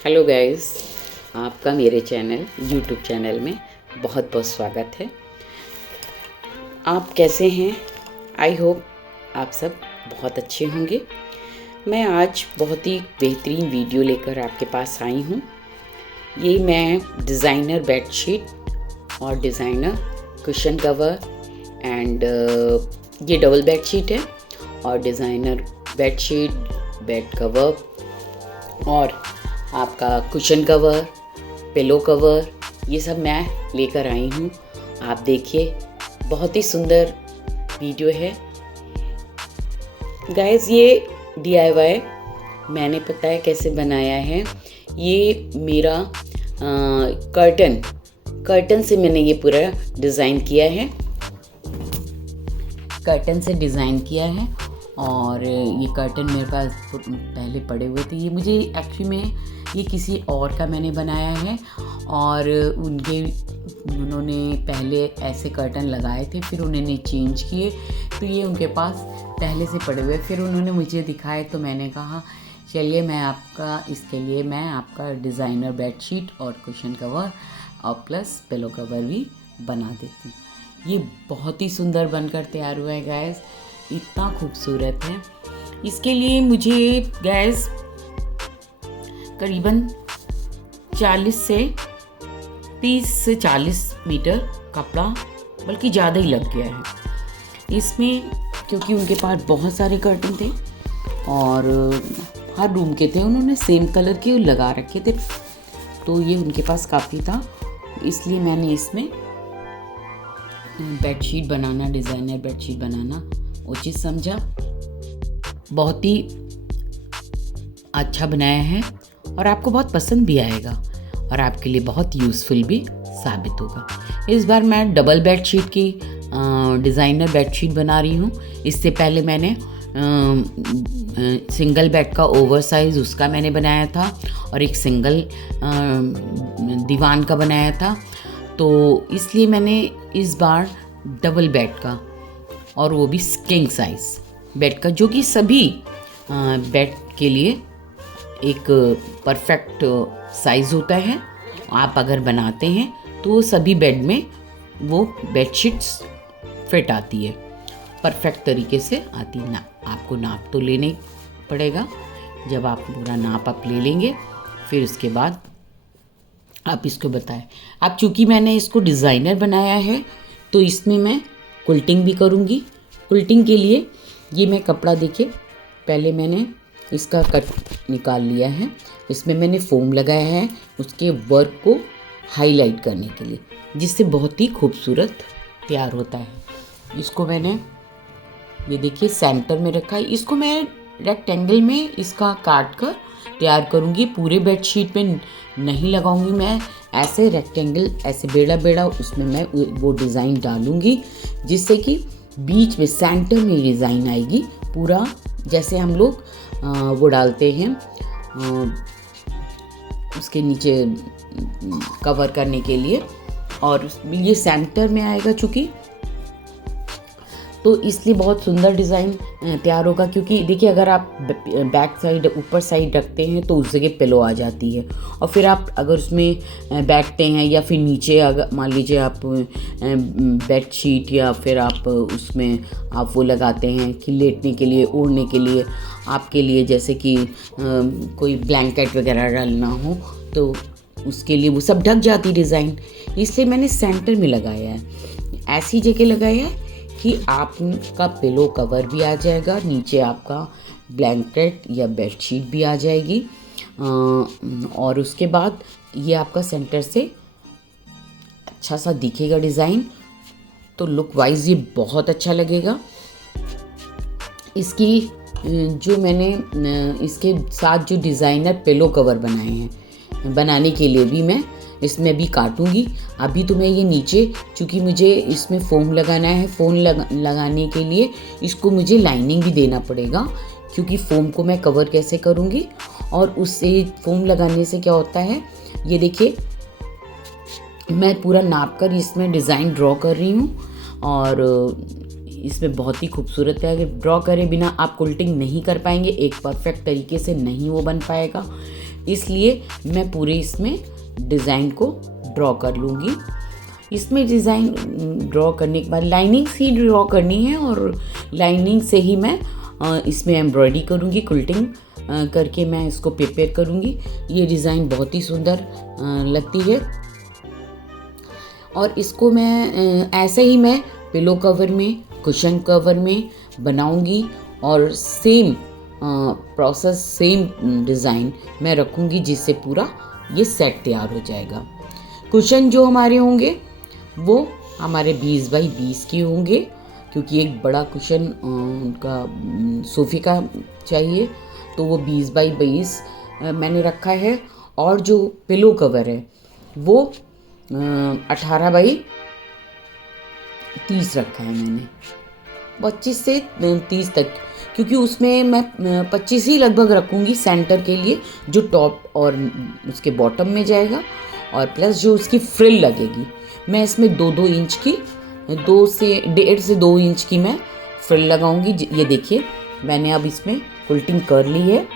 Hello guys, आपका मेरे channel YouTube channel में बहुत बहुत स्वागत है। आप कैसे हैं? आई होप आप सब बहुत अच्छे होंगे। मैं आज बहुत ही बेहतरीन वीडियो लेकर आपके पास आई हूँ। ये मैं डिज़ाइनर बेडशीट और डिज़ाइनर कुशन कवर एंड ये डबल बेडशीट है और डिज़ाइनर बेडशीट, बेड कवर और आपका कुशन कवर, पिलो कवर, ये सब मैं लेकर आई हूँ। आप देखिए, बहुत ही सुंदर वीडियो है गाइस। ये DIY मैंने पता है कैसे बनाया है। ये मेरा कर्टन से मैंने ये पूरा डिज़ाइन किया है। कर्टन से डिज़ाइन किया है और ये कर्टन मेरे पास पहले पड़े हुए थे। ये मुझे एक्चुअली में ये किसी और का मैंने बनाया है और उन्होंने पहले ऐसे कर्टन लगाए थे, फिर उन्होंने चेंज किए, तो ये उनके पास पहले से पड़े हुए। फिर उन्होंने मुझे दिखाए तो मैंने कहा चलिए मैं आपका डिज़ाइनर बेडशीट और कुशन कवर और प्लस पिलो कवर भी बना देती हूँ। ये बहुत ही सुंदर बनकर तैयार हुआ है गैस, इतना खूबसूरत है। इसके लिए मुझे गैस करीबन 30 से 40 मीटर कपड़ा, बल्कि ज़्यादा ही लग गया है इसमें, क्योंकि उनके पास बहुत सारे कर्टन थे और हर रूम के थे, उन्होंने सेम कलर के लगा रखे थे, तो ये उनके पास काफ़ी था। इसलिए मैंने इसमें बेडशीट बनाना, डिज़ाइनर बेडशीट बनाना उचित समझा। बहुत ही अच्छा बनाया है और आपको बहुत पसंद भी आएगा और आपके लिए बहुत यूज़फुल भी साबित होगा। इस बार मैं डबल बेडशीट की डिज़ाइनर बेडशीट बना रही हूँ। इससे पहले मैंने सिंगल बेड का ओवर साइज़ उसका मैंने बनाया था और एक सिंगल दीवान का बनाया था, तो इसलिए मैंने इस बार डबल बेड का, और वो भी किंग साइज़ बेड का, जो कि सभी बेड के लिए एक परफेक्ट साइज़ होता है। आप अगर बनाते हैं तो सभी बेड में वो बेडशीट्स फिट आती है, परफेक्ट तरीके से आती है ना। आपको नाप तो लेने पड़ेगा। जब आप पूरा नाप आप ले लेंगे, फिर उसके बाद आप इसको बताएं। अब चूँकि मैंने इसको डिज़ाइनर बनाया है तो इसमें मैं क्विल्टिंग भी करूँगी। क्विल्टिंग के लिए ये मैं कपड़ा देखिए, पहले मैंने इसका कट निकाल लिया है। इसमें मैंने फोम लगाया है उसके वर्क को हाईलाइट करने के लिए, जिससे बहुत ही खूबसूरत तैयार होता है। इसको मैंने ये देखिए सेंटर में रखा है। इसको मैं रेक्टेंगल में इसका काट कर तैयार करूँगी। पूरे बेडशीट पे नहीं लगाऊंगी मैं, ऐसे रेक्टेंगल, ऐसे बेड़ा बेड़ा उसमें मैं वो डिज़ाइन डालूँगी, जिससे कि बीच में सेंटर में डिज़ाइन आएगी पूरा, जैसे हम लोग वो डालते हैं उसके नीचे कवर करने के लिए, और ये सेंटर में आएगा चूँकि, तो इसलिए बहुत सुंदर डिज़ाइन तैयार होगा। क्योंकि देखिए, अगर आप बैक साइड ऊपर साइड रखते हैं तो उस जगह पिलो आ जाती है, और फिर आप अगर उसमें बैठते हैं या फिर नीचे, अगर मान लीजिए आप बेडशीट या फिर आप उसमें आप वो लगाते हैं कि लेटने के लिए, ओढ़ने के लिए, आपके लिए जैसे कि कोई ब्लैंकेट वगैरह डालना हो, तो उसके लिए वो सब ढक जाती डिज़ाइन। इसलिए मैंने सेंटर में लगाया है, ऐसी जगह लगाया है कि आपका पिलो कवर भी आ जाएगा, नीचे आपका ब्लैंकेट या बेडशीट भी आ जाएगी, और उसके बाद ये आपका सेंटर से अच्छा सा दिखेगा डिज़ाइन, तो लुक वाइज ये बहुत अच्छा लगेगा। इसकी जो मैंने इसके साथ जो डिज़ाइनर पिलो कवर बनाए हैं, बनाने के लिए भी मैं इसमें भी काटूंगी। अभी तो मैं ये नीचे, चूँकि मुझे इसमें फोम लगाना है, फोम लगाने के लिए इसको मुझे लाइनिंग भी देना पड़ेगा, क्योंकि फोम को मैं कवर कैसे करूँगी, और उससे फोम लगाने से क्या होता है, ये देखिए मैं पूरा नाप कर इसमें डिज़ाइन ड्रॉ कर रही हूँ, और इसमें बहुत ही खूबसूरत है। अगर ड्रॉ करे बिना आप क्विल्टिंग नहीं कर पाएंगे, एक परफेक्ट तरीके से नहीं वो बन पाएगा। इसलिए मैं पूरे इसमें डिज़ाइन को ड्रॉ कर लूँगी। इसमें डिज़ाइन ड्रॉ करने के बाद लाइनिंग ही ड्रॉ करनी है और लाइनिंग से ही मैं इसमें एम्ब्रॉयडरी करूँगी, क्विल्टिंग करके मैं इसको प्रिपेयर करूँगी। ये डिज़ाइन बहुत ही सुंदर लगती है और इसको मैं ऐसे ही मैं पिलो कवर में, कुशन कवर में बनाऊँगी और सेम प्रोसेस, सेम डिज़ाइन मैं रखूँगी, जिससे पूरा ये सेट तैयार हो जाएगा। कुशन जो हमारे होंगे वो हमारे 20 बाई 20 के होंगे, क्योंकि एक बड़ा कुशन उनका सोफ़े का चाहिए, तो वो 20 बाई 20 मैंने रखा है। और जो पिलो कवर है वो 18 बाई 30 रखा है मैंने, 25 से 30 तक, क्योंकि उसमें मैं 25 ही लगभग रखूँगी सेंटर के लिए, जो टॉप और उसके बॉटम में जाएगा, और प्लस जो उसकी फ्रिल लगेगी मैं इसमें 2-2 इंच की, 2 से 1.5 से 2 इंच की मैं फ्रिल लगाऊंगी। ये देखिए मैंने अब इसमें क्विल्टिंग कर ली है।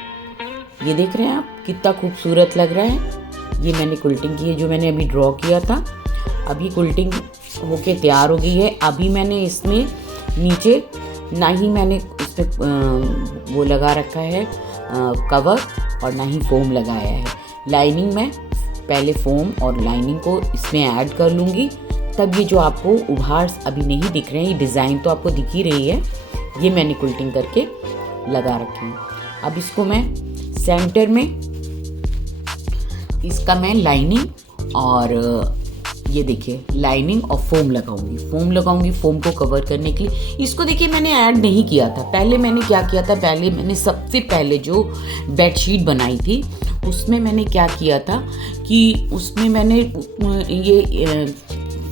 ये देख रहे हैं आप कितना खूबसूरत लग रहा है। ये मैंने क्विल्टिंग की है जो मैंने अभी ड्रॉ किया था। अभी क्विल्टिंग होके तैयार हो गई है। अभी मैंने इसमें नीचे ना ही मैंने इसमें वो लगा रखा है कवर और ना ही फोम लगाया है। लाइनिंग में पहले फोम और लाइनिंग को इसमें ऐड कर लूँगी, तब ये जो आपको उभार अभी नहीं दिख रहे हैं, ये डिज़ाइन तो आपको दिख ही रही है, ये मैंने क्विल्टिंग करके लगा रखी है। अब इसको मैं सेंटर में इसका मैं लाइनिंग और ये देखिए लाइनिंग और फोम लगाऊंगी फोम को कवर करने के लिए। इसको देखिए मैंने ऐड नहीं किया था। पहले मैंने क्या किया था, पहले मैंने सबसे पहले जो बेडशीट बनाई थी उसमें मैंने क्या किया था कि उसमें मैंने ये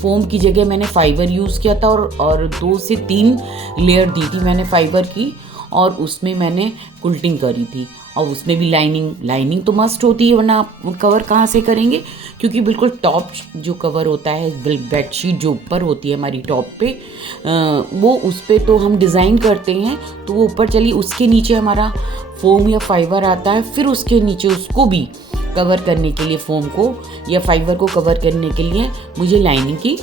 फोम की जगह मैंने फाइबर यूज़ किया था और 2 से 3 लेयर दी थी मैंने फाइबर की, और उसमें मैंने क्विल्टिंग करी थी। और उसमें भी लाइनिंग तो मस्ट होती है, वरना आप कवर कहाँ से करेंगे, क्योंकि बिल्कुल टॉप जो कवर होता है, बेडशीट जो ऊपर होती है हमारी टॉप पे, वो उस पर तो हम डिज़ाइन करते हैं, तो वो ऊपर चली, उसके नीचे हमारा फोम या फाइबर आता है, फिर उसके नीचे उसको भी कवर करने के लिए, फोम को या फाइबर को कवर करने के लिए मुझे लाइनिंग की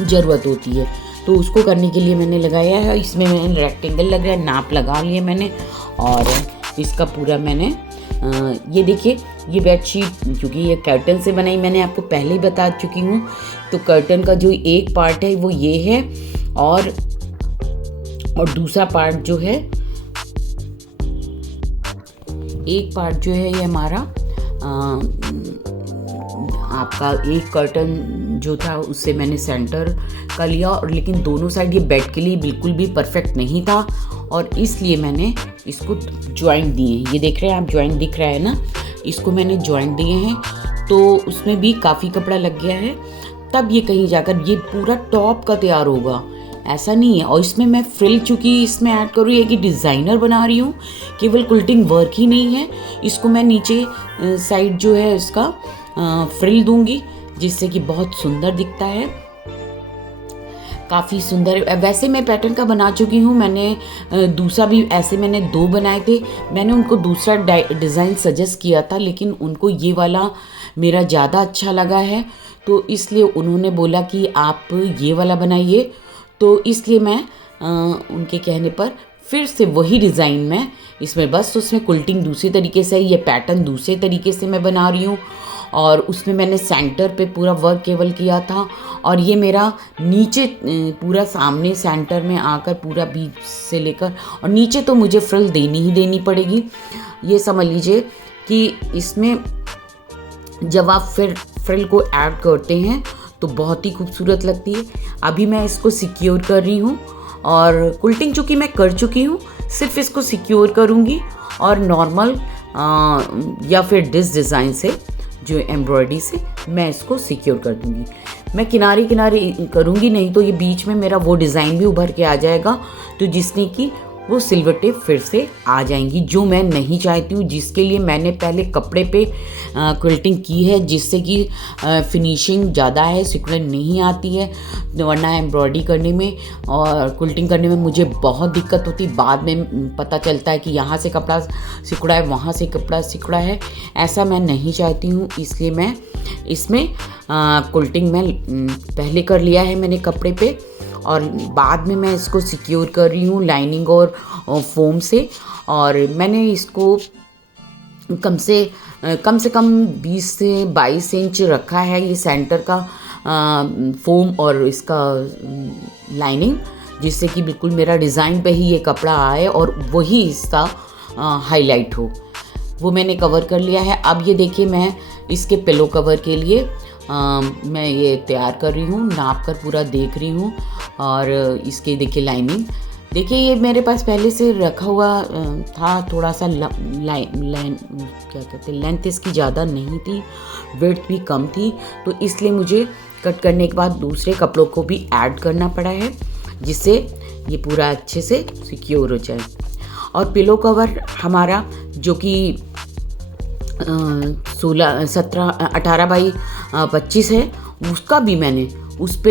ज़रूरत होती है। तो उसको करने के लिए मैंने लगाया है। इसमें मैंने रेक्टेंगल लग रहा है, नाप लगा लिया मैंने, और इसका पूरा मैंने ये देखिए ये बेडशीट क्योंकि ये कर्टन से बनाई, मैंने आपको पहले ही बता चुकी हूँ। तो कर्टन का जो एक पार्ट है वो ये है, और दूसरा पार्ट जो है, एक पार्ट जो है ये हमारा आपका एक कर्टन जो था उससे मैंने सेंटर का लिया, और लेकिन दोनों साइड ये बेड के लिए बिल्कुल भी परफेक्ट नहीं था, और इसलिए मैंने इसको जॉइंट दिए हैं। ये देख रहे हैं आप, जॉइंट दिख रहा है ना, इसको मैंने जॉइंट दिए हैं। तो उसमें भी काफ़ी कपड़ा लग गया है, तब ये कहीं जाकर ये पूरा टॉप का तैयार होगा, ऐसा नहीं है। और इसमें मैं फ्रिल चूँकि इसमें ऐड कर रही है कि डिज़ाइनर बना रही हूँ, केवल क्विल्टिंग वर्क ही नहीं है, इसको मैं नीचे साइड जो है इसका फ्रिल दूंगी, जिससे कि बहुत सुंदर दिखता है, काफ़ी सुंदर। वैसे मैं पैटर्न का बना चुकी हूँ, मैंने दूसरा भी ऐसे मैंने 2 बनाए थे, मैंने उनको दूसरा डिज़ाइन सजेस्ट किया था, लेकिन उनको ये वाला मेरा ज़्यादा अच्छा लगा है, तो इसलिए उन्होंने बोला कि आप ये वाला बनाइए। तो इसलिए मैं उनके कहने पर फिर से वही डिज़ाइन में इसमें, बस उसमें क्विल्टिंग दूसरे तरीके से, ये पैटर्न दूसरे तरीके से मैं बना रही हूँ, और उसमें मैंने सेंटर पे पूरा वर्क केवल किया था, और ये मेरा नीचे पूरा सामने सेंटर में आकर पूरा बीच से लेकर, और नीचे तो मुझे फ्रिल देनी ही देनी पड़ेगी। ये समझ लीजिए कि इसमें जब आप फिर फ्रिल को ऐड करते हैं तो बहुत ही खूबसूरत लगती है। अभी मैं इसको सिक्योर कर रही हूँ, और क्विल्टिंग चूँकि मैं कर चुकी हूँ, सिर्फ इसको सिक्योर करूँगी, और नॉर्मल या फिर डिज़ाइन से जो एम्ब्रॉयडरी से मैं इसको सिक्योर कर दूँगी। मैं किनारे करूँगी नहीं, तो ये बीच में मेरा वो डिज़ाइन भी उभर के आ जाएगा, तो जिसने कि वो सिलवटें फिर से आ जाएंगी, जो मैं नहीं चाहती हूँ, जिसके लिए मैंने पहले कपड़े पे क्विल्टिंग की है, जिससे कि फिनिशिंग ज़्यादा है, सिकुड़न नहीं आती है। वरना एम्ब्रॉयडरी करने में और क्विल्टिंग करने में मुझे बहुत दिक्कत होती, बाद में पता चलता है कि यहाँ से कपड़ा सिकुड़ा है, वहाँ से कपड़ा सिकुड़ा है। ऐसा मैं नहीं चाहती हूँ, इसलिए मैं इसमें क्विल्टिंग में पहले कर लिया है मैंने कपड़े पे, और बाद में मैं इसको सिक्योर कर रही हूँ लाइनिंग और फोम से। और मैंने इसको कम से कम 20 से 22 इंच रखा है, ये सेंटर का फोम और इसका लाइनिंग, जिससे कि बिल्कुल मेरा डिज़ाइन पे ही ये कपड़ा आए और वही इसका हाईलाइट हो। वो मैंने कवर कर लिया है। अब ये देखिए, मैं इसके पिलो कवर के लिए मैं ये तैयार कर रही हूँ, नाप कर पूरा देख रही हूँ। और इसके देखिए लाइनिंग, देखिए ये मेरे पास पहले से रखा हुआ था, थोड़ा सा लाइन क्या कहते हैं, लेंथ इसकी ज़्यादा नहीं थी, विड्थ भी कम थी, तो इसलिए मुझे कट करने के बाद दूसरे कपड़ों को भी ऐड करना पड़ा है, जिससे ये पूरा अच्छे से सिक्योर हो जाए। और पिलो कवर हमारा जो कि 18 बाई 25 है, उस पर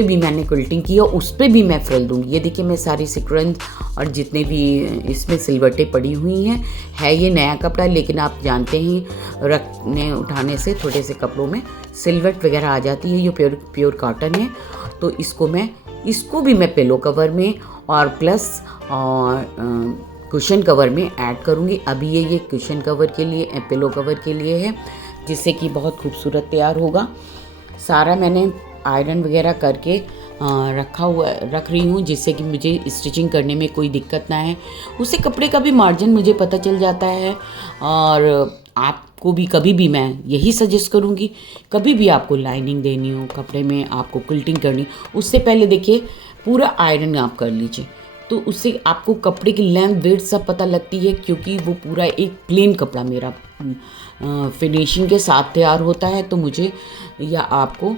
भी मैंने क्विल्टिंग की और उस पर भी मैं फ्रिल दूँगी। ये देखिए, मैं सारी सीक्वेंस और जितने भी इसमें सिलवटें पड़ी हुई हैं, है ये नया कपड़ा, लेकिन आप जानते हैं रखने उठाने से थोड़े से कपड़ों में सिलवट वगैरह आ जाती है। ये प्योर कॉटन है, तो इसको भी मैं पिलो कवर में और प्लस और कुशन कवर में ऐड करूँगी। अभी ये कुशन कवर के लिए, पिलो कवर के लिए है, जिससे कि बहुत खूबसूरत तैयार होगा। सारा मैंने आयरन वगैरह करके रख रही हूँ, जिससे कि मुझे स्टिचिंग करने में कोई दिक्कत ना है। उससे कपड़े का भी मार्जिन मुझे पता चल जाता है। और आपको भी कभी भी मैं यही सजेस्ट करूँगी, कभी भी आपको लाइनिंग देनी हो कपड़े में, आपको क्विल्टिंग करनी, उससे पहले देखिए पूरा आयरन आप कर लीजिए, तो उससे आपको कपड़े की लेंथ वेट सब पता लगती है, क्योंकि वो पूरा एक प्लेन कपड़ा मेरा फिनिशिंग के साथ तैयार होता है, तो मुझे या आपको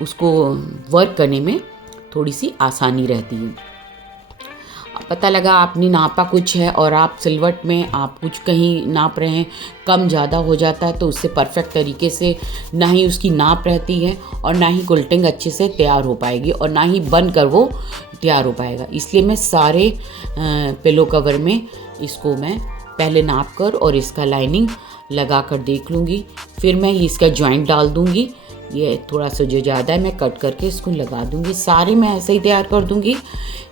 उसको वर्क करने में थोड़ी सी आसानी रहती है। पता लगा आपने नापा कुछ है और आप सिलवट में आप कुछ कहीं नाप रहे हैं, कम ज़्यादा हो जाता है, तो उससे परफेक्ट तरीके से ना ही उसकी नाप रहती है और ना ही क्विल्टिंग अच्छे से तैयार हो पाएगी और ना ही बन कर वो तैयार हो पाएगा। इसलिए मैं सारे पिलो कवर में इसको मैं पहले नाप कर और इसका लाइनिंग लगा कर देख लूँगी, फिर मैं इसका जॉइंट डाल दूँगी। ये थोड़ा सा जो ज़्यादा है मैं कट करके इसको लगा दूँगी। सारे मैं ऐसे ही तैयार कर दूँगी।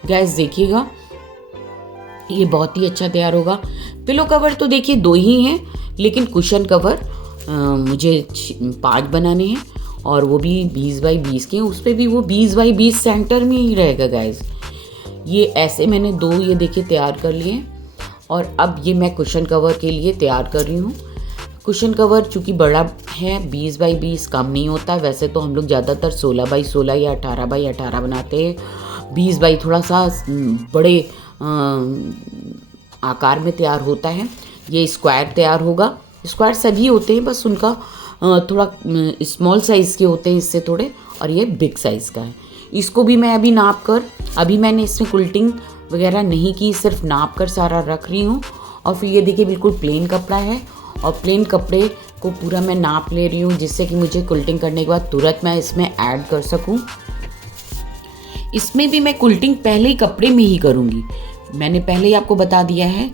गैस देखिएगा, ये बहुत ही अच्छा तैयार होगा। पिलो कवर तो देखिए 2 ही हैं, लेकिन कुशन कवर मुझे 5 बनाने हैं, और वो भी 20 बाई 20 के हैं। उस पर भी वो 20 बाई 20 सेंटर में ही रहेगा गैस। ये ऐसे मैंने 2 ये देखिए तैयार कर लिए, और अब ये मैं कुशन कवर के लिए तैयार कर रही हूँ। कुशन कवर चूँकि बड़ा है, 20 बाई 20 कम नहीं होता। वैसे तो हम लोग ज़्यादातर 16 बाई 16 या 18 बाई 18 बनाते हैं। 20 बाई थोड़ा सा बड़े आकार में तैयार होता है। ये स्क्वायर तैयार होगा। स्क्वायर सभी होते हैं, बस उनका थोड़ा स्मॉल साइज़ के होते हैं इससे थोड़े, और ये बिग साइज़ का है। इसको भी मैं अभी नाप कर, अभी मैंने इसमें क्विल्टिंग वगैरह नहीं की, सिर्फ नाप कर सारा रख रही हूँ। और फिर ये देखिए बिल्कुल प्लेन कपड़ा है, और प्लेन कपड़े को पूरा मैं नाप ले रही हूँ, जिससे कि मुझे क्विल्टिंग करने के बाद तुरंत मैं इसमें ऐड कर सकूँ। इसमें भी मैं क्विल्टिंग पहले ही कपड़े में ही करूँगी। मैंने पहले ही आपको बता दिया है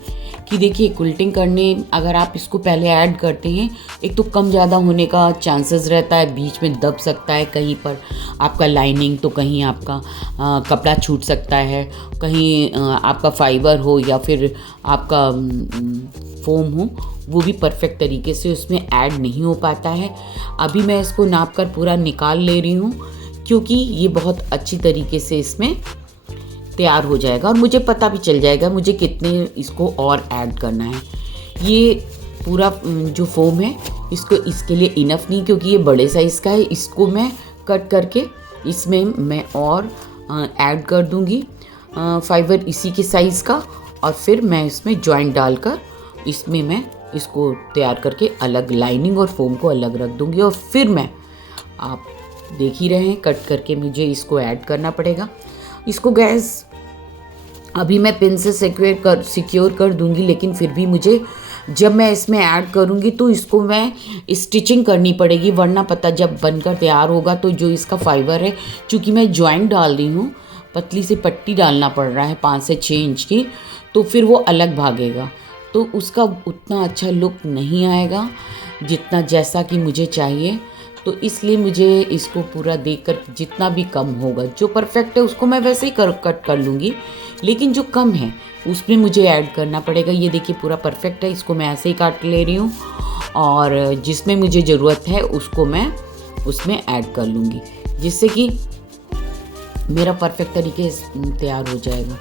कि देखिए क्विल्टिंग करने अगर आप इसको पहले ऐड करते हैं, एक तो कम ज़्यादा होने का चांसेस रहता है, बीच में दब सकता है कहीं पर आपका लाइनिंग, तो कहीं आपका कपड़ा छूट सकता है, कहीं आपका फाइबर हो या फिर आपका फोम हो, वो भी परफेक्ट तरीके से उसमें ऐड नहीं हो पाता है। अभी मैं इसको नाप कर पूरा निकाल ले रही हूँ, क्योंकि ये बहुत अच्छी तरीके से इसमें तैयार हो जाएगा और मुझे पता भी चल जाएगा मुझे कितने इसको और ऐड करना है। ये पूरा जो फोम है इसको इसके लिए इनफ नहीं, क्योंकि ये बड़े साइज़ का है। इसको मैं कट करके इसमें मैं और ऐड कर दूंगी फाइबर इसी के साइज़ का, और फिर मैं इसमें जॉइंट डालकर इसमें मैं इसको तैयार करके अलग लाइनिंग और फोम को अलग रख दूंगी। और फिर मैं, आप देख ही रहे हैं, कट करके मुझे इसको ऐड करना पड़ेगा। इसको गैस अभी मैं पिन से सिक्योर कर दूंगी, लेकिन फिर भी मुझे जब मैं इसमें ऐड करूंगी तो इसको मैं स्टिचिंग करनी पड़ेगी, वरना पता जब बनकर तैयार होगा तो जो इसका फाइबर है, चूँकि मैं जॉइंट डाल रही हूँ, पतली सी पट्टी डालना पड़ रहा है 5 से 6 इंच की, तो फिर वो अलग भागेगा, तो उसका उतना अच्छा लुक नहीं आएगा जितना जैसा कि मुझे चाहिए। तो इसलिए मुझे इसको पूरा देखकर जितना भी कम होगा, जो परफेक्ट है उसको मैं वैसे ही कट कर लूँगी, लेकिन जो कम है उसमें मुझे ऐड करना पड़ेगा। ये देखिए पूरा परफेक्ट है, इसको मैं ऐसे ही काट ले रही हूँ, और जिसमें मुझे ज़रूरत है उसको मैं उसमें ऐड कर लूँगी, जिससे कि मेरा परफेक्ट तरीके से तैयार हो जाएगा।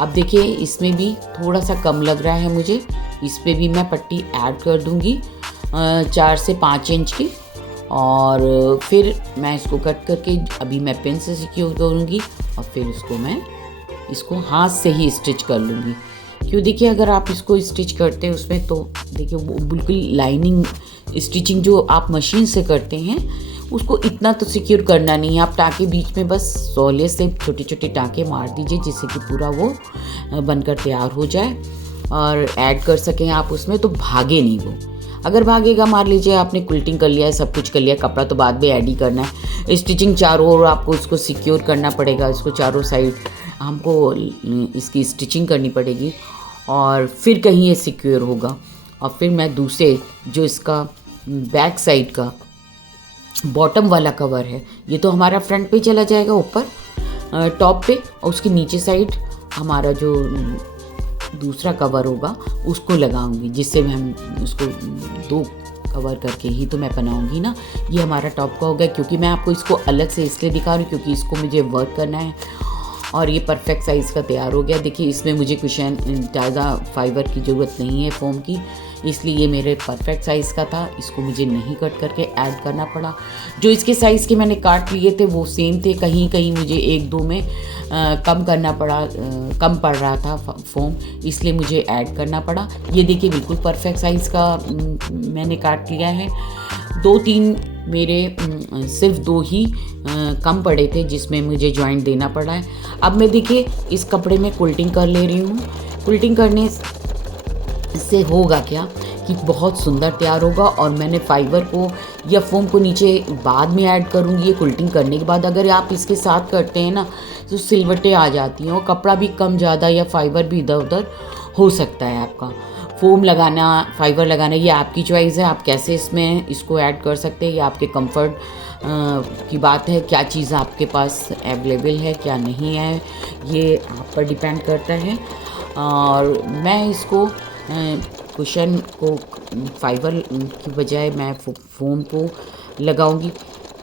अब देखिए इसमें भी थोड़ा सा कम लग रहा है मुझे, इस पर भी मैं पट्टी ऐड कर दूँगी 4 से 5 इंच की, और फिर मैं इसको कट करके अभी मैं पिन से सिक्योर करूँगी, और फिर इसको हाथ से ही स्टिच कर लूँगी। क्यों, देखिए अगर आप इसको स्टिच करते हैं उसमें, तो देखिए वो बिल्कुल लाइनिंग स्टिचिंग जो आप मशीन से करते हैं उसको इतना तो सिक्योर करना नहीं है। आप टाँके बीच में बस सहूलियत से छोटे छोटे टाँके मार दीजिए, जिससे कि पूरा वो बनकर तैयार हो जाए और ऐड कर सकें आप उसमें, तो भागे नहीं वो। अगर भागेगा, मान लीजिए आपने क्विल्टिंग कर लिया है, सब कुछ कर लिया, कपड़ा तो बाद में ऐड ही करना है, स्टिचिंग चारों ओर आपको इसको सिक्योर करना पड़ेगा, इसको चारों साइड हमको इसकी स्टिचिंग करनी पड़ेगी, और फिर कहीं ये सिक्योर होगा। और फिर मैं दूसरे जो इसका बैक साइड का बॉटम वाला कवर है, ये तो हमारा फ्रंट पे चला जाएगा ऊपर टॉप पे, और उसके नीचे साइड हमारा जो दूसरा कवर होगा उसको लगाऊंगी, जिससे हम उसको 2 कवर करके ही तो मैं बनाऊंगी ना। ये हमारा टॉप का होगा, क्योंकि मैं आपको इसको अलग से इसलिए दिखा रही हूँ क्योंकि इसको मुझे वर्क करना है, और ये परफेक्ट साइज़ का तैयार हो गया। देखिए इसमें मुझे कुशन ज़्यादा फाइबर की ज़रूरत नहीं है फोम की, इसलिए ये मेरे परफेक्ट साइज़ का था, इसको मुझे नहीं कट करके ऐड करना पड़ा। जो इसके साइज़ के मैंने काट लिए थे वो सेम थे, कहीं कहीं मुझे 1-2 में कम करना पड़ा, कम पड़ रहा था फोम, इसलिए मुझे ऐड करना पड़ा। ये देखिए बिल्कुल परफेक्ट साइज़ का मैंने काट लिया है। 2-3 मेरे सिर्फ 2 ही कम पड़े थे जिसमें मुझे जॉइंट देना पड़ा है। अब मैं देखिए इस कपड़े में क्विल्टिंग कर ले रही हूँ। क्विल्टिंग करने से होगा क्या कि बहुत सुंदर तैयार होगा, और मैंने फाइबर को या फोम को नीचे बाद में ऐड करूँगी। ये क्विल्टिंग करने के बाद अगर आप इसके साथ करते हैं ना तो सिलवटें आ जाती हैं, और कपड़ा भी कम ज़्यादा या फाइबर भी इधर उधर हो सकता है आपका। फोम लगाना, फाइबर लगाना, ये आपकी चॉइस है, आप कैसे इसमें इसको ऐड कर सकते हैं, ये आपके कंफर्ट की बात है। क्या चीज़ आपके पास अवेलेबल है क्या नहीं है, ये आप पर डिपेंड करता है। और मैं इसको कुशन को फाइबर की बजाय मैं फोम को लगाऊंगी।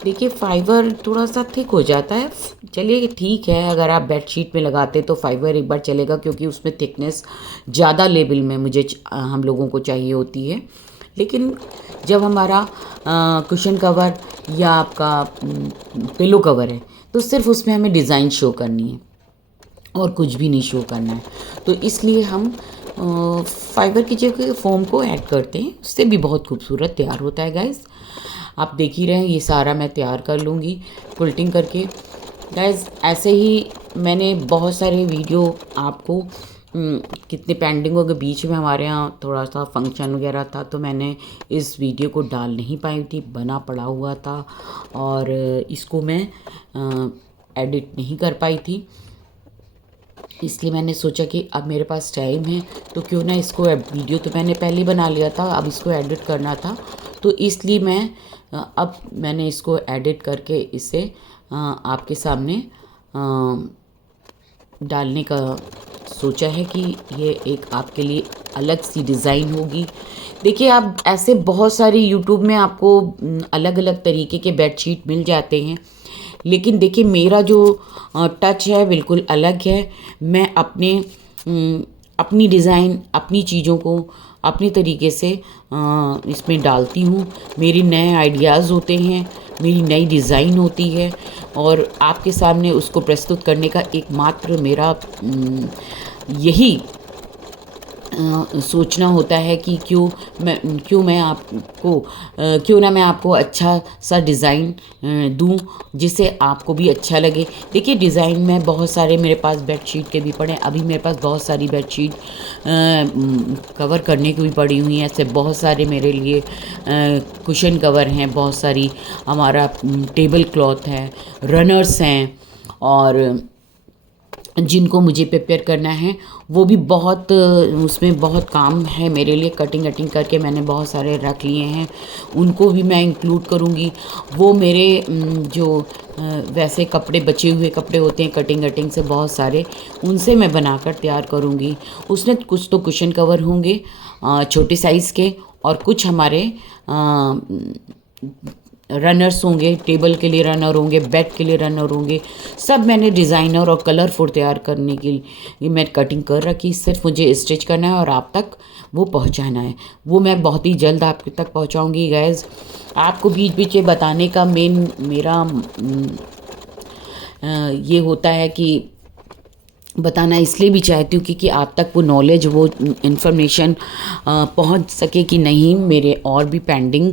देखिए फाइबर थोड़ा सा थिक हो जाता है, चलिए ठीक है, अगर आप बेडशीट में लगाते तो फाइबर एक बार चलेगा, क्योंकि उसमें थिकनेस ज़्यादा लेवल में हम लोगों को चाहिए होती है। लेकिन जब हमारा कुशन कवर या आपका पिलो कवर है तो सिर्फ उसमें हमें डिज़ाइन शो करनी है और कुछ भी नहीं शो करना है, तो इसलिए हम फाइबर की जगह फोम को ऐड करते हैं, उससे भी बहुत खूबसूरत तैयार होता है गाइस। आप देख ही रहे हैं, ये सारा मैं तैयार कर लूँगी क्विल्टिंग करके। गाइस ऐसे ही मैंने बहुत सारे वीडियो आपको कितने पेंडिंगों के बीच में हमारे यहाँ थोड़ा सा फंक्शन वगैरह था, तो मैंने इस वीडियो को डाल नहीं पाई थी, बना पड़ा हुआ था, और इसको मैं एडिट नहीं कर पाई थी। इसलिए मैंने सोचा कि अब मेरे पास टाइम है तो क्यों ना इसको, वीडियो तो मैंने पहले बना लिया था, अब इसको एडिट करना था, तो इसलिए मैंने इसको एडिट करके इसे आपके सामने डालने का सोचा है कि ये एक आपके लिए अलग सी डिज़ाइन होगी। देखिए आप ऐसे बहुत सारे यूट्यूब में आपको अलग अलग तरीके के बेडशीट मिल जाते हैं, लेकिन देखिए मेरा जो टच है बिल्कुल अलग है। मैं अपनी डिज़ाइन, अपनी चीज़ों को अपनी तरीके से इसमें डालती हूँ। मेरी नए आइडियाज़ होते हैं, मेरी नई डिज़ाइन होती है, और आपके सामने उसको प्रस्तुत करने का एकमात्र मेरा यही सोचना होता है कि क्यों ना मैं आपको अच्छा सा डिज़ाइन दूं जिससे आपको भी अच्छा लगे। देखिए डिज़ाइन में बहुत सारे मेरे पास बेडशीट के भी पड़े हैं। अभी मेरे पास बहुत सारी बेडशीट कवर करने की भी पड़ी हुई हैं। ऐसे बहुत सारे मेरे लिए कुशन कवर हैं, बहुत सारी हमारा टेबल क्लॉथ है, रनर्स हैं, और जिनको मुझे प्रिपेयर करना है वो भी बहुत उसमें बहुत काम है मेरे लिए। कटिंग करके मैंने बहुत सारे रख लिए हैं, उनको भी मैं इंक्लूड करूँगी। वो मेरे जो वैसे कपड़े, बचे हुए कपड़े होते हैं कटिंग से बहुत सारे, उनसे मैं बनाकर तैयार करूँगी। उसमें कुछ तो कुशन कवर होंगे छोटे साइज़ के, और कुछ हमारे रनर्स होंगे, टेबल के लिए रनर होंगे, बेड के लिए रनर होंगे। सब मैंने डिज़ाइनर और कलरफुल तैयार करने के लिए मैं कटिंग कर रखी। सिर्फ मुझे स्टिच करना है और आप तक वो पहुंचाना है। वो मैं बहुत ही जल्द आपके तक पहुंचाऊंगी गाइज़। आपको बीच बीच ये बताने का मेरा ये होता है कि बताना इसलिए भी चाहती हूँ क्योंकि आप तक वो नॉलेज, वो इन्फॉर्मेशन पहुँच सके कि नहीं। मेरे और भी पेंडिंग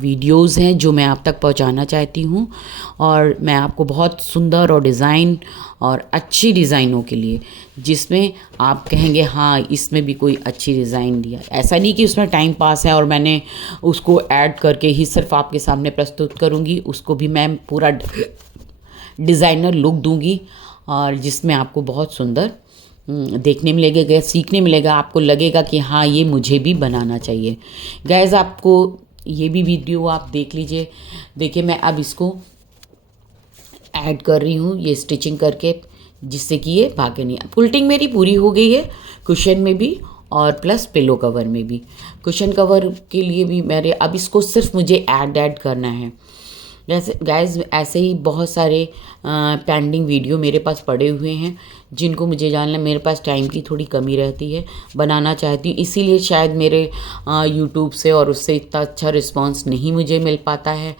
वीडियोस हैं जो मैं आप तक पहुँचाना चाहती हूँ, और मैं आपको बहुत सुंदर और डिज़ाइन और अच्छी डिज़ाइनों के लिए, जिसमें आप कहेंगे हाँ इसमें भी कोई अच्छी डिज़ाइन दिया। ऐसा नहीं कि उसमें टाइम पास है और मैंने उसको ऐड करके ही सिर्फ आपके सामने प्रस्तुत करूँगी। उसको भी मैं पूरा डिज़ाइनर लुक दूँगी, और जिसमें आपको बहुत सुंदर देखने मिलेगा, सीखने मिलेगा। आपको लगेगा कि हाँ ये मुझे भी बनाना चाहिए। गाइज़ आपको ये भी वीडियो आप देख लीजिए। देखिए मैं अब इसको ऐड कर रही हूँ ये स्टिचिंग करके, जिससे कि ये भागे नहीं। फुल्टिंग मेरी पूरी हो गई है, कुशन में भी और प्लस पिलो कवर में भी। कुशन कवर के लिए भी मेरे अब इसको सिर्फ मुझे ऐड करना है। जैसे गाइस ऐसे ही बहुत सारे पेंडिंग वीडियो मेरे पास पड़े हुए हैं जिनको मुझे जानना। मेरे पास टाइम की थोड़ी कमी रहती है, बनाना चाहती हूँ, इसीलिए शायद मेरे यूट्यूब से और उससे इतना अच्छा रिस्पांस नहीं मुझे मिल पाता है,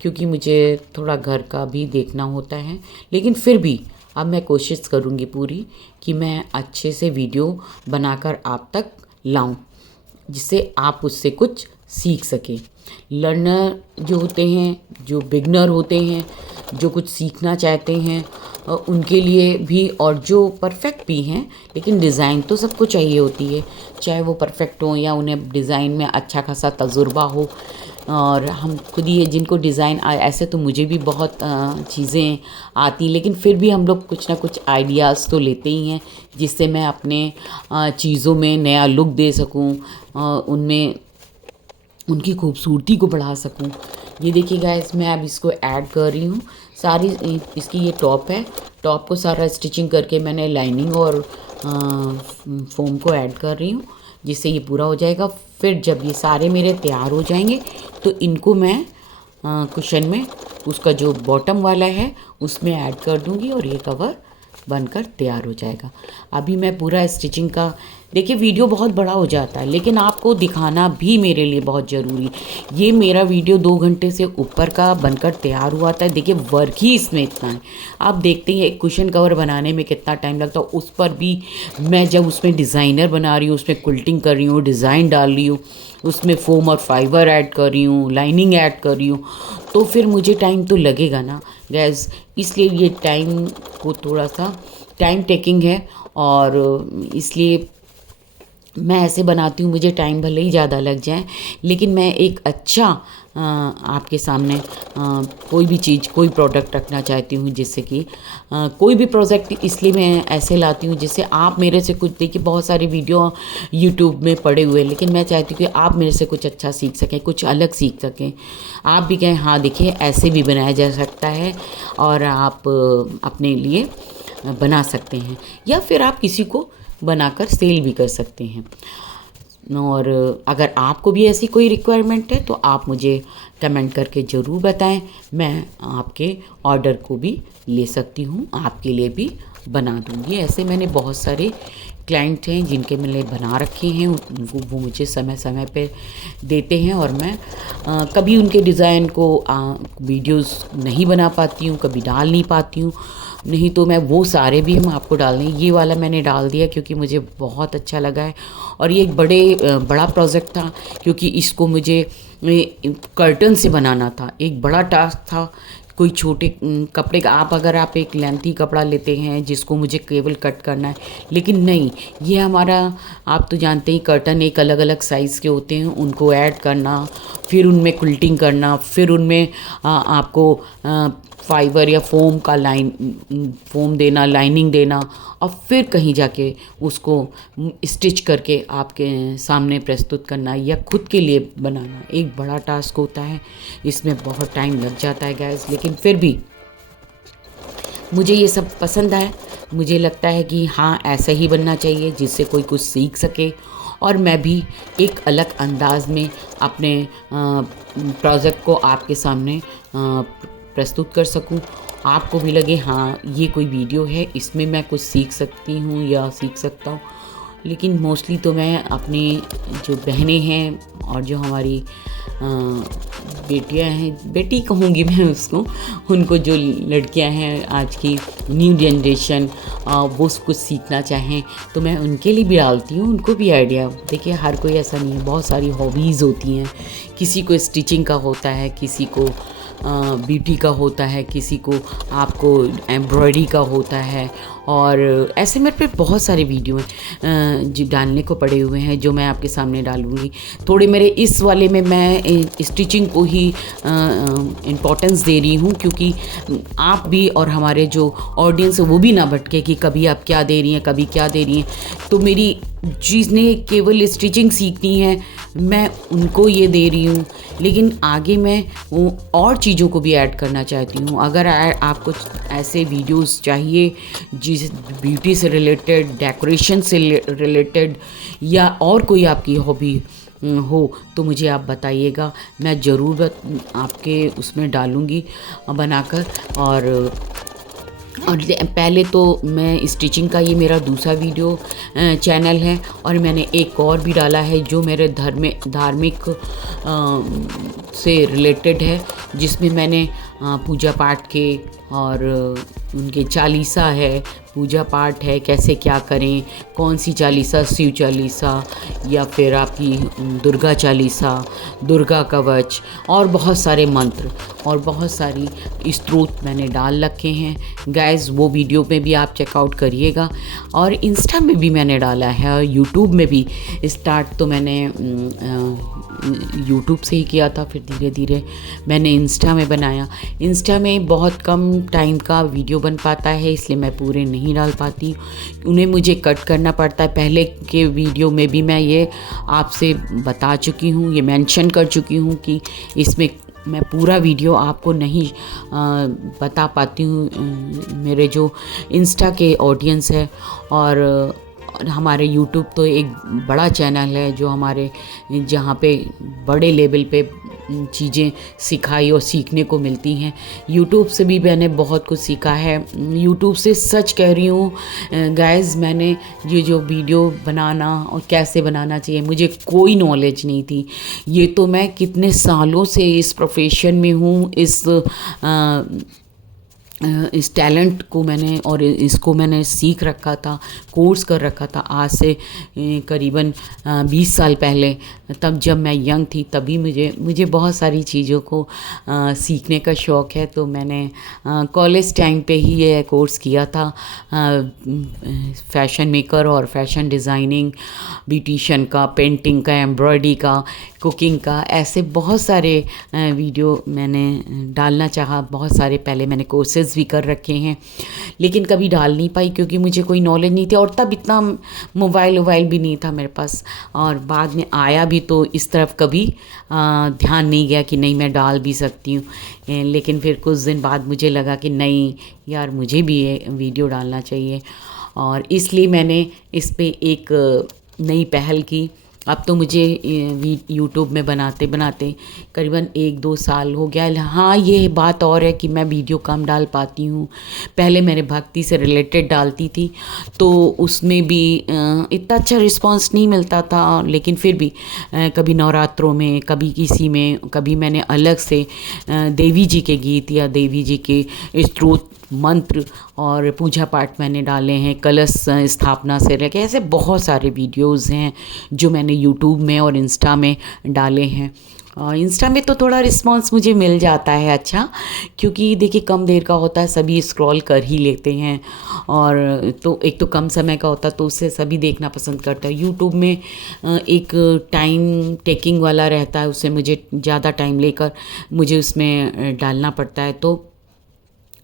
क्योंकि मुझे थोड़ा घर का भी देखना होता है। लेकिन फिर भी अब मैं कोशिश करूँगी पूरी कि मैं अच्छे से वीडियो बनाकर आप तक लाऊं, जिससे आप उससे कुछ सीख सकें। लर्नर जो होते हैं, जो बिगनर होते हैं, जो कुछ सीखना चाहते हैं, उनके लिए भी, और जो परफेक्ट भी हैं, लेकिन डिज़ाइन तो सबको चाहिए होती है, चाहे वो परफेक्ट हो या उन्हें डिज़ाइन में अच्छा खासा तजुर्बा हो। और हम खुद ही जिनको डिज़ाइन ऐसे तो मुझे भी बहुत चीज़ें आती, लेकिन फिर भी हम लोग कुछ ना कुछ आइडियाज़ तो लेते ही हैं, जिससे मैं अपने चीज़ों में नया लुक दे सकूं, उनमें उनकी खूबसूरती को बढ़ा सकूं। ये देखिए गाइस मैं अब इसको ऐड कर रही हूँ सारी। इसकी ये टॉप है, टॉप को सारा स्टिचिंग करके मैंने लाइनिंग और फोम को ऐड कर रही हूँ, जिससे ये पूरा हो जाएगा। फिर जब ये सारे मेरे तैयार हो जाएंगे तो इनको मैं कुशन में, उसका जो बॉटम वाला है उसमें ऐड कर दूँगी, और ये कवर बनकर तैयार हो जाएगा। अभी मैं पूरा स्टिचिंग का, देखिए वीडियो बहुत बड़ा हो जाता है, लेकिन आपको दिखाना भी मेरे लिए बहुत ज़रूरी। ये मेरा वीडियो 2 घंटे से ऊपर का बनकर तैयार हुआ था। देखिए वर्क ही इसमें इतना है। आप देखते हैं एक कुशन कवर बनाने में कितना टाइम लगता है, उस पर भी मैं जब उसमें डिज़ाइनर बना रही हूँ, उसमें क्विल्टिंग कर रही हूँ, डिज़ाइन डाल रही हूँ, उसमें फोम और फाइबर ऐड कर रही हूँ, लाइनिंग ऐड कर रही हूँ, तो फिर मुझे टाइम तो लगेगा ना गैस। इसलिए ये टाइम को थोड़ा सा टाइम टेकिंग है, और इसलिए मैं ऐसे बनाती हूँ। मुझे टाइम भले ही ज़्यादा लग जाए, लेकिन मैं एक अच्छा आपके सामने कोई भी चीज़, कोई प्रोडक्ट रखना चाहती हूँ, जिससे कि कोई भी प्रोजेक्ट इसलिए मैं ऐसे लाती हूँ जिससे आप मेरे से कुछ, देखिए बहुत सारे वीडियो यूट्यूब में पड़े हुए हैं, लेकिन मैं चाहती हूँ कि आप मेरे से कुछ अच्छा सीख सकें, कुछ अलग सीख सकें। आप भी कहें हाँ देखिए ऐसे भी बनाया जा सकता है, और आप अपने लिए बना सकते हैं, या फिर आप किसी को बनाकर सेल भी कर सकते हैं। और अगर आपको भी ऐसी कोई रिक्वायरमेंट है तो आप मुझे कमेंट करके ज़रूर बताएं। मैं आपके ऑर्डर को भी ले सकती हूँ, आपके लिए भी बना दूँगी। ऐसे मैंने बहुत सारे क्लाइंट हैं जिनके मैंने बना रखे हैं, वो मुझे समय समय पे देते हैं, और मैं कभी उनके डिज़ाइन को वीडियोस नहीं बना पाती हूँ, कभी डाल नहीं पाती हूँ, नहीं तो मैं वो सारे भी हम आपको डाल दें। ये वाला मैंने डाल दिया क्योंकि मुझे बहुत अच्छा लगा है और ये एक बड़ा प्रोजेक्ट था क्योंकि इसको मुझे कर्टन से बनाना था। एक बड़ा टास्क था। कोई छोटे कपड़े का अगर आप एक लेंथी कपड़ा लेते हैं जिसको मुझे केवल कट करना है, लेकिन नहीं, ये हमारा, आप तो जानते ही कर्टन एक अलग अलग साइज़ के होते हैं, उनको ऐड करना, फिर उनमें क्विल्टिंग करना, फिर उनमें आपको फाइबर या फोम देना, लाइनिंग देना, और फिर कहीं जाके उसको स्टिच करके आपके सामने प्रस्तुत करना या खुद के लिए बनाना एक बड़ा टास्क होता है। इसमें बहुत टाइम लग जाता है गाइस, लेकिन फिर भी मुझे ये सब पसंद है। मुझे लगता है कि हाँ, ऐसा ही बनना चाहिए जिससे कोई कुछ सीख सके और मैं भी एक अलग अंदाज में अपने प्रोजेक्ट को आपके सामने प्रस्तुत कर सकूं। आपको भी लगे हाँ, ये कोई वीडियो है, इसमें मैं कुछ सीख सकती हूँ या सीख सकता हूँ। लेकिन मोस्टली तो मैं अपनी जो बहनें हैं और जो हमारी बेटियां हैं, बेटी कहूँगी मैं उसको, उनको, जो लड़कियां हैं आज की न्यू जनरेशन, वो कुछ सीखना चाहें तो मैं उनके लिए भी डालती हूँ, उनको भी आइडिया। देखिए, हर कोई ऐसा नहीं है, बहुत सारी हॉबीज़ होती हैं। किसी को स्टिचिंग का होता है, किसी को ब्यूटी का होता है, किसी को आपको एम्ब्रॉयडरी का होता है, और ऐसे मेरे पे बहुत सारे वीडियो हैं जो डालने को पड़े हुए हैं, जो मैं आपके सामने डालूँगी। थोड़े मेरे इस वाले में मैं स्टिचिंग को ही इम्पोर्टेंस दे रही हूँ, क्योंकि आप भी और हमारे जो ऑडियंस है वो भी ना भटके कि कभी आप क्या दे रही हैं, कभी क्या दे रही हैं। तो मेरी जिसने केवल स्टिचिंग सीखनी है, मैं उनको ये दे रही हूँ, लेकिन आगे मैं वो और चीज़ों को भी ऐड करना चाहती हूँ। अगर आपको ऐसे वीडियोस चाहिए जिस ब्यूटी से रिलेटेड, डेकोरेशन से रिलेटेड, या और कोई आपकी हॉबी हो तो मुझे आप बताइएगा, मैं ज़रूर आपके उसमें डालूँगी बनाकर। और पहले तो मैं स्टिचिंग का, ये मेरा दूसरा वीडियो चैनल है, और मैंने एक और भी डाला है जो मेरे धार्मिक से रिलेटेड है, जिसमें मैंने पूजा पाठ के और उनके चालीसा है, पूजा पाठ है, कैसे क्या करें, कौन सी चालीसा, शिव चालीसा या फिर आपकी दुर्गा चालीसा, दुर्गा कवच, और बहुत सारे मंत्र और बहुत सारी स्तोत्र मैंने डाल रखे हैं गाइस। वो वीडियो में भी आप चेकआउट करिएगा। और इंस्टा में भी मैंने डाला है, और यूट्यूब में भी। स्टार्ट तो मैंने यूट्यूब से ही किया था, फिर धीरे धीरे मैंने इंस्टा में बनाया। इंस्टा में बहुत कम टाइम का वीडियो बन पाता है, इसलिए मैं पूरे नहीं डाल पाती, उन्हें मुझे कट करना पड़ता है। पहले के वीडियो में भी मैं ये आपसे बता चुकी हूँ, ये मेंशन कर चुकी हूँ कि इसमें मैं पूरा वीडियो आपको नहीं बता पाती हूँ। मेरे जो इंस्टा के ऑडियंस है और हमारे यूट्यूब तो एक बड़ा चैनल है जो हमारे, जहाँ पे बड़े लेवल पे चीज़ें सिखाई और सीखने को मिलती हैं। यूट्यूब से भी मैंने बहुत कुछ सीखा है। यूट्यूब से सच कह रही हूँ गाइस, मैंने ये जो वीडियो बनाना और कैसे बनाना चाहिए, मुझे कोई नॉलेज नहीं थी। ये तो मैं कितने सालों से इस प्रोफेशन में हूँ, इस टैलेंट को मैंने और इसको मैंने सीख रखा था, कोर्स कर रखा था आज से करीबन 20 साल पहले। तब जब मैं यंग थी तभी मुझे बहुत सारी चीज़ों को सीखने का शौक़ है। तो मैंने कॉलेज टाइम पे ही ये कोर्स किया था, फैशन मेकर और फैशन डिज़ाइनिंग, ब्यूटिशियन का, पेंटिंग का, एम्ब्रॉयडरी का, कुकिंग का, ऐसे बहुत सारे वीडियो मैंने डालना चाहा। बहुत सारे पहले मैंने कोर्सेज़ भी कर रखे हैं, लेकिन कभी डाल नहीं पाई क्योंकि मुझे कोई नॉलेज नहीं थी, और तब इतना मोबाइल भी नहीं था मेरे पास। और बाद में आया भी तो इस तरफ कभी ध्यान नहीं गया कि नहीं, मैं डाल भी सकती हूँ। लेकिन फिर कुछ दिन बाद मुझे लगा कि नहीं यार, मुझे भी ये वीडियो डालना चाहिए, और इसलिए मैंने इस पे एक नई पहल की। अब तो मुझे यूट्यूब में बनाते बनाते करीबन 1-2 साल हो गया। हाँ, ये बात और है कि मैं वीडियो कम डाल पाती हूँ। पहले मैंने भक्ति से रिलेटेड डालती थी तो उसमें भी इतना अच्छा रिस्पांस नहीं मिलता था, लेकिन फिर भी कभी नवरात्रों में, कभी किसी में, कभी मैंने अलग से देवी जी के गीत या देवी जी के स्तोत्र मंत्र और पूजा पाठ मैंने डाले हैं, कलश स्थापना से लेके ऐसे बहुत सारे वीडियोस हैं जो मैंने यूट्यूब में और इंस्टा में डाले हैं। इंस्टा में तो थोड़ा रिस्पांस मुझे मिल जाता है अच्छा, क्योंकि देखिए कम देर का होता है, सभी स्क्रॉल कर ही लेते हैं, और तो एक तो कम समय का होता है तो उससे सभी देखना पसंद करता है। यूट्यूब में एक टाइम टेकिंग वाला रहता है, उससे मुझे ज़्यादा टाइम लेकर मुझे उसमें डालना पड़ता है, तो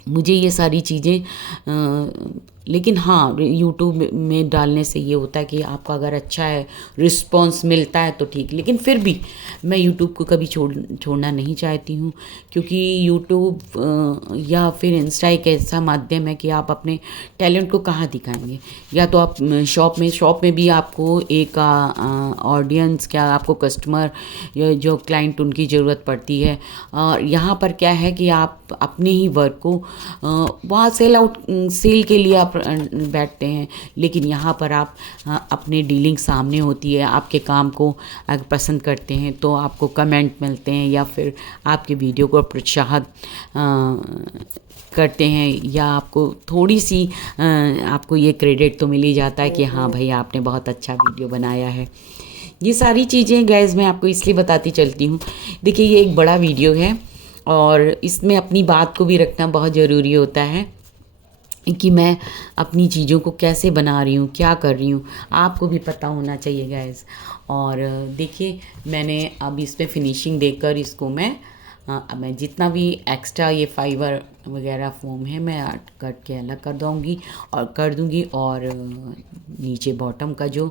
मुझे ये सारी चीज़ें लेकिन हाँ, यूट्यूब में डालने से ये होता है कि आपका अगर अच्छा है, रिस्पांस मिलता है तो ठीक, लेकिन फिर भी मैं यूट्यूब को कभी छोड़ना नहीं चाहती हूँ, क्योंकि यूट्यूब या फिर इंस्टा एक ऐसा माध्यम है कि आप अपने टैलेंट को कहाँ दिखाएंगे। या तो आप शॉप में भी आपको एक ऑडियंस, क्या आपको कस्टमर या जो क्लाइंट उनकी ज़रूरत पड़ती है, और यहाँ पर क्या है कि आप अपने ही वर्क को वहाँ सेल के लिए आप बैठते हैं, लेकिन यहाँ पर आप अपने डीलिंग सामने होती है, आपके काम को अगर पसंद करते हैं तो आपको कमेंट मिलते हैं, या फिर आपके वीडियो को प्रोत्साहित करते हैं, या आपको थोड़ी सी आपको ये क्रेडिट तो मिल ही जाता है कि हाँ भाई आपने बहुत अच्छा वीडियो बनाया है। ये सारी चीज़ें गाइस मैं आपको इसलिए बताती चलती हूँ। देखिए ये एक बड़ा वीडियो है और इसमें अपनी बात को भी रखना बहुत ज़रूरी होता है कि मैं अपनी चीज़ों को कैसे बना रही हूँ, क्या कर रही हूँ, आपको भी पता होना चाहिए गाइस। और देखिए मैंने अब इस पे फिनिशिंग देकर इसको अब मैं जितना भी एक्स्ट्रा ये फाइबर वगैरह फोम है मैं कट के अलग कर दूँगी और नीचे बॉटम का जो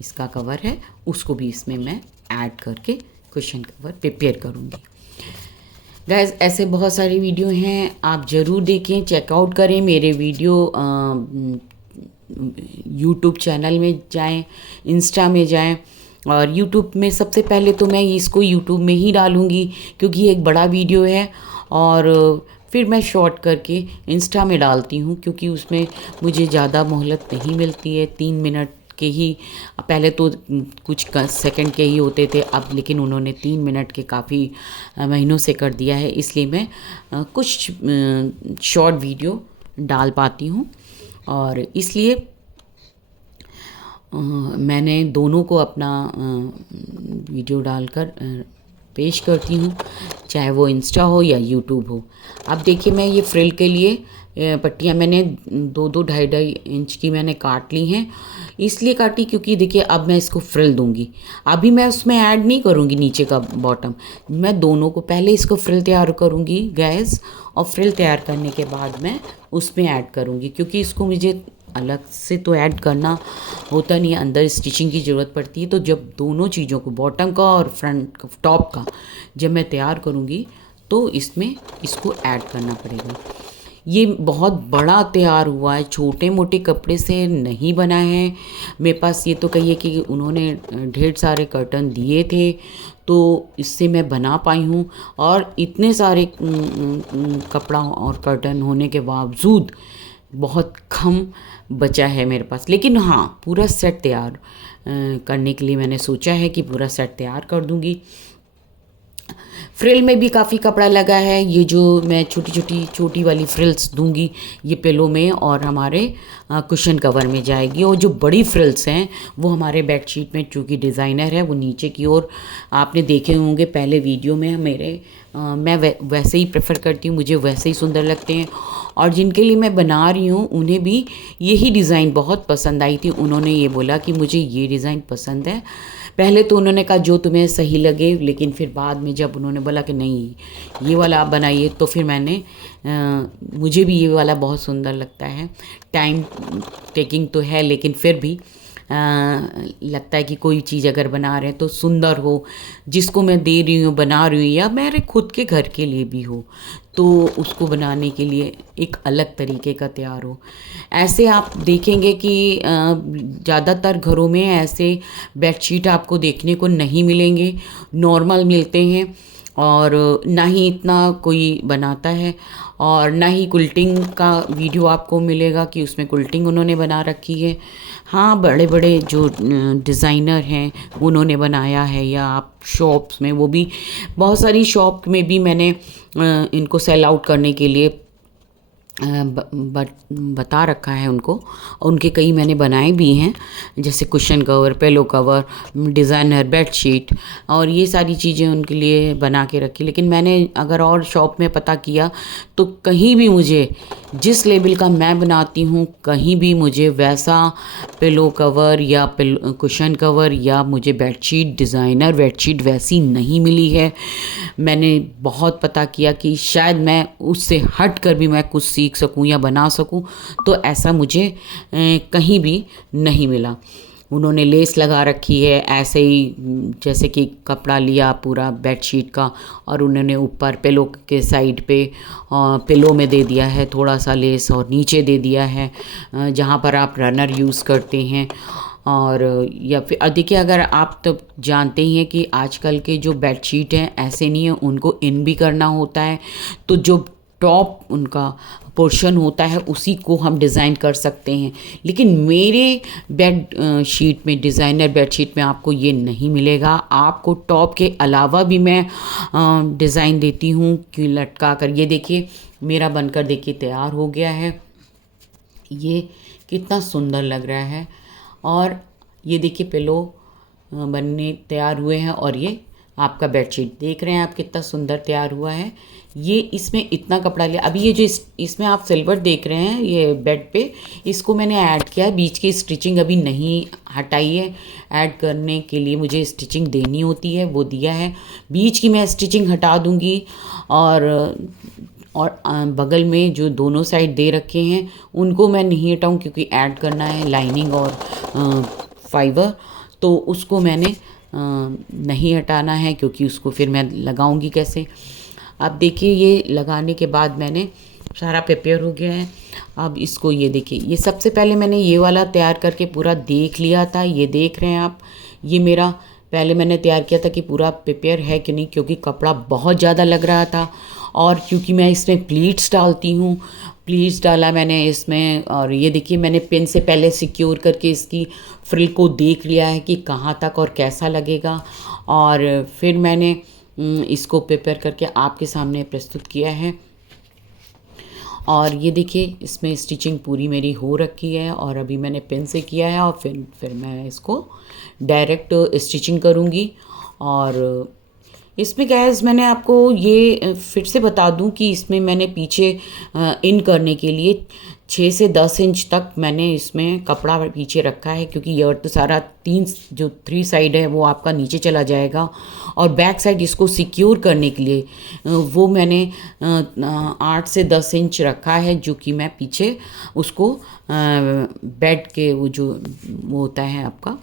इसका कवर है उसको भी इसमें मैं ऐड करके कुशन कवर प्रिपेयर करूँगी। गाइस ऐसे बहुत सारी वीडियो हैं, आप ज़रूर देखें, चेकआउट करें मेरे वीडियो। यूट्यूब चैनल में जाएं, इंस्टा में जाएं, और यूट्यूब में सबसे पहले तो मैं इसको यूट्यूब में ही डालूँगी क्योंकि ये एक बड़ा वीडियो है, और फिर मैं शॉर्ट करके इंस्टा में डालती हूँ क्योंकि उसमें मुझे ज़्यादा मोहलत नहीं मिलती है। 3 मिनट के ही, पहले तो कुछ सेकंड के ही होते थे, अब लेकिन उन्होंने 3 मिनट के काफ़ी महीनों से कर दिया है, इसलिए मैं कुछ शॉर्ट वीडियो डाल पाती हूँ। और इसलिए मैंने दोनों को अपना वीडियो डालकर पेश करती हूँ, चाहे वो इंस्टा हो या यूट्यूब हो। अब देखिए मैं ये फ्रिल के लिए पट्टियाँ मैंने 2-2 2.5 इंच की मैंने काट ली हैं। इसलिए काटी क्योंकि देखिए अब मैं इसको फ्रिल दूंगी, अभी मैं उसमें ऐड नहीं करूँगी नीचे का बॉटम, मैं दोनों को पहले इसको फ्रिल तैयार करूँगी गैस, और फ्रिल तैयार करने के बाद मैं उसमें ऐड करूँगी, क्योंकि इसको मुझे अलग से तो ऐड करना होता नहीं है, अंदर स्टिचिंग की ज़रूरत पड़ती है। तो जब दोनों चीज़ों को, बॉटम का और फ्रंट टॉप का, जब मैं तैयार करूँगी तो इसमें इसको ऐड करना पड़ेगा। ये बहुत बड़ा तैयार हुआ है, छोटे मोटे कपड़े से नहीं बना है मेरे पास। ये तो कहिए कि उन्होंने ढेर सारे कर्टन दिए थे तो इससे मैं बना पाई हूँ, और इतने सारे कपड़ा और कर्टन होने के बावजूद बहुत कम बचा है मेरे पास। लेकिन हाँ, पूरा सेट तैयार करने के लिए मैंने सोचा है कि पूरा सेट तैयार कर दूँगी। फ्रिल में भी काफ़ी कपड़ा लगा है, ये जो मैं छोटी वाली फ्रिल्स दूंगी ये पिलो में और हमारे कुशन कवर में जाएगी, और जो बड़ी फ्रिल्स हैं वो हमारे बेडशीट में, चूँकि डिज़ाइनर है वो नीचे की ओर आपने देखे होंगे पहले वीडियो में मेरे, मैं वैसे ही प्रेफर करती हूँ, मुझे वैसे ही सुंदर लगते हैं। और जिनके लिए मैं बना रही हूँ उन्हें भी यही डिज़ाइन बहुत पसंद आई थी, उन्होंने ये बोला कि मुझे ये डिज़ाइन पसंद है। पहले तो उन्होंने कहा जो तुम्हें सही लगे, लेकिन फिर बाद में जब उन्होंने बोला कि नहीं ये वाला आप बनाइए, तो फिर मैंने मुझे भी ये वाला बहुत सुंदर लगता है। टाइम टेकिंग तो है, लेकिन फिर भी लगता है कि कोई चीज़ अगर बना रहे हैं तो सुंदर हो, जिसको मैं दे रही हूँ, बना रही हूँ, या मेरे खुद के घर के लिए भी हो, तो उसको बनाने के लिए एक अलग तरीके का तैयार हो। ऐसे आप देखेंगे कि ज़्यादातर घरों में ऐसे बेडशीट आपको देखने को नहीं मिलेंगे, नॉर्मल मिलते हैं, और ना ही इतना कोई बनाता है, और ना ही कुल्टिंग का वीडियो आपको मिलेगा कि उसमें कुल्टिंग उन्होंने बना रखी है। हाँ, बड़े बड़े जो डिज़ाइनर हैं उन्होंने बनाया है, या आप शॉप्स में, वो भी बहुत सारी शॉप में भी मैंने इनको सेल आउट करने के लिए बता रखा है उनको। उनके कई मैंने बनाए भी हैं, जैसे cushion cover, pillow cover, designer bedsheet और ये सारी चीज़ें उनके लिए बना के रखी। लेकिन मैंने अगर और शॉप में पता किया तो कहीं भी मुझे जिस लेवल का मैं बनाती हूँ कहीं भी मुझे वैसा पिलो कवर या कुशन कवर या मुझे बेडशीट, डिज़ाइनर बेडशीट वैसी नहीं मिली है। मैंने बहुत पता किया कि शायद मैं उससे हट कर भी मैं कुछ सीख सकूं या बना सकूं, तो ऐसा मुझे कहीं भी नहीं मिला। उन्होंने लेस लगा रखी है ऐसे ही, जैसे कि कपड़ा लिया पूरा बेडशीट का और उन्होंने ऊपर पिलो के साइड पे पिलो में दे दिया है थोड़ा सा लेस और नीचे दे दिया है जहाँ पर आप रनर यूज़ करते हैं। और या फिर देखिए, अगर आप तो जानते ही हैं कि आजकल के जो बेडशीट हैं ऐसे नहीं है, उनको इन भी करना होता है, तो जो टॉप उनका पोर्शन होता है उसी को हम डिज़ाइन कर सकते हैं। लेकिन मेरे बेड शीट में, डिज़ाइनर बेड शीट में आपको ये नहीं मिलेगा। आपको टॉप के अलावा भी मैं डिज़ाइन देती हूँ कि लटका कर। ये देखिए मेरा बनकर देखिए तैयार हो गया है। ये कितना सुंदर लग रहा है। और ये देखिए पिलो बनने तैयार हुए हैं और ये आपका बेडशीट देख रहे हैं आप कितना सुंदर तैयार हुआ है। ये इसमें इतना कपड़ा लिया। अभी ये जो इसमें आप सिल्वर देख रहे हैं ये बेड पे, इसको मैंने ऐड किया है। बीच की स्टिचिंग अभी नहीं हटाई है, ऐड करने के लिए मुझे स्टिचिंग देनी होती है, वो दिया है। बीच की मैं स्टिचिंग हटा दूँगी और बगल में जो दोनों साइड दे रखे हैं उनको मैं नहीं हटाऊँ क्योंकि ऐड करना है लाइनिंग और फाइबर, तो उसको मैंने नहीं हटाना है क्योंकि उसको फिर मैं लगाऊंगी कैसे। अब देखिए ये लगाने के बाद मैंने सारा प्रिपेयर हो गया है। अब इसको ये देखिए, ये सबसे पहले मैंने ये वाला तैयार करके पूरा देख लिया था। ये देख रहे हैं आप, ये मेरा पहले मैंने तैयार किया था कि पूरा प्रिपेयर है कि नहीं, क्योंकि कपड़ा बहुत ज़्यादा लग रहा था। और क्योंकि मैं इसमें प्लीट्स डालती हूँ, प्लीट्स डाला मैंने इसमें। और ये देखिए मैंने पिन से पहले सिक्योर करके इसकी फ्रिल को देख लिया है कि कहाँ तक और कैसा लगेगा। और फिर मैंने इसको प्रिपेयर करके आपके सामने प्रस्तुत किया है। और ये देखिए इसमें स्टिचिंग पूरी मेरी हो रखी है और अभी मैंने पिन से किया है और फिर मैं इसको डायरेक्ट स्टिचिंग करूँगी। और इसमें गैस मैंने आपको ये फिर से बता दूं कि इसमें मैंने पीछे इन करने के लिए 6 से 10 इंच तक मैंने इसमें कपड़ा पीछे रखा है, क्योंकि ये तो सारा 3 साइड है वो आपका नीचे चला जाएगा। और बैक साइड इसको सिक्योर करने के लिए वो मैंने 8 से 10 इंच रखा है, जो कि मैं पीछे उसको बेड के वो होता है आपका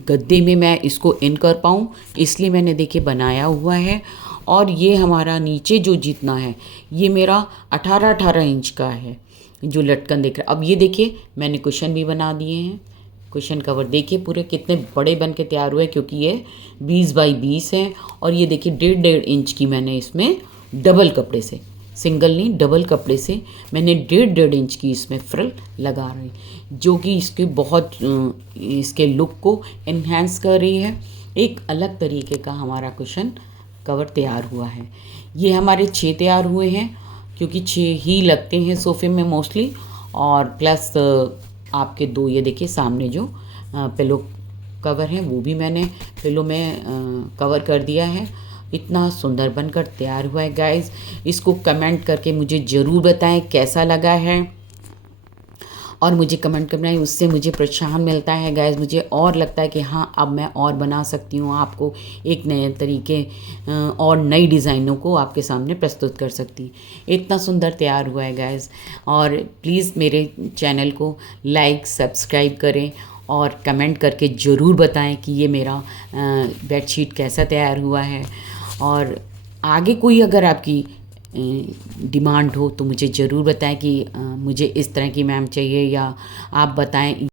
गद्दे में मैं इसको इन कर पाऊँ, इसलिए मैंने देखिए बनाया हुआ है। और ये हमारा नीचे जो जितना है ये मेरा 18 इंच का है जो लटकन देख रहा है। अब ये देखिए मैंने कुशन भी बना दिए हैं। कुशन कवर देखिए पूरे कितने बड़े बन के तैयार हुए, क्योंकि ये 20 बाई 20 है। और ये देखिए 1.5 इंच की मैंने इसमें डबल कपड़े से, सिंगल नहीं डबल कपड़े से मैंने 1.5 इंच की इसमें फ्रिल लगा रही, जो कि इसके बहुत इसके लुक को इन्हेंस कर रही है। एक अलग तरीके का हमारा कुशन कवर तैयार हुआ है। ये हमारे 6 तैयार हुए हैं, क्योंकि 6 ही लगते हैं सोफ़े में मोस्टली। और प्लस आपके 2 ये देखिए सामने जो पिलो कवर हैं वो भी मैंने पिलो में कवर कर दिया है। इतना सुंदर बनकर तैयार हुआ है गाइस। इसको कमेंट करके मुझे ज़रूर बताएं कैसा लगा है, और मुझे कमेंट करना है, उससे मुझे प्रोत्साहन मिलता है गाइस। मुझे और लगता है कि हाँ अब मैं और बना सकती हूँ, आपको एक नए तरीके और नई डिज़ाइनों को आपके सामने प्रस्तुत कर सकती। इतना सुंदर तैयार हुआ है गाइस। और प्लीज़ मेरे चैनल को लाइक सब्सक्राइब करें और कमेंट करके ज़रूर बताएं कि ये मेरा बेडशीट कैसा तैयार हुआ है। और आगे कोई अगर आपकी डिमांड हो तो मुझे ज़रूर बताएं कि मुझे इस तरह की मैम चाहिए, या आप बताएं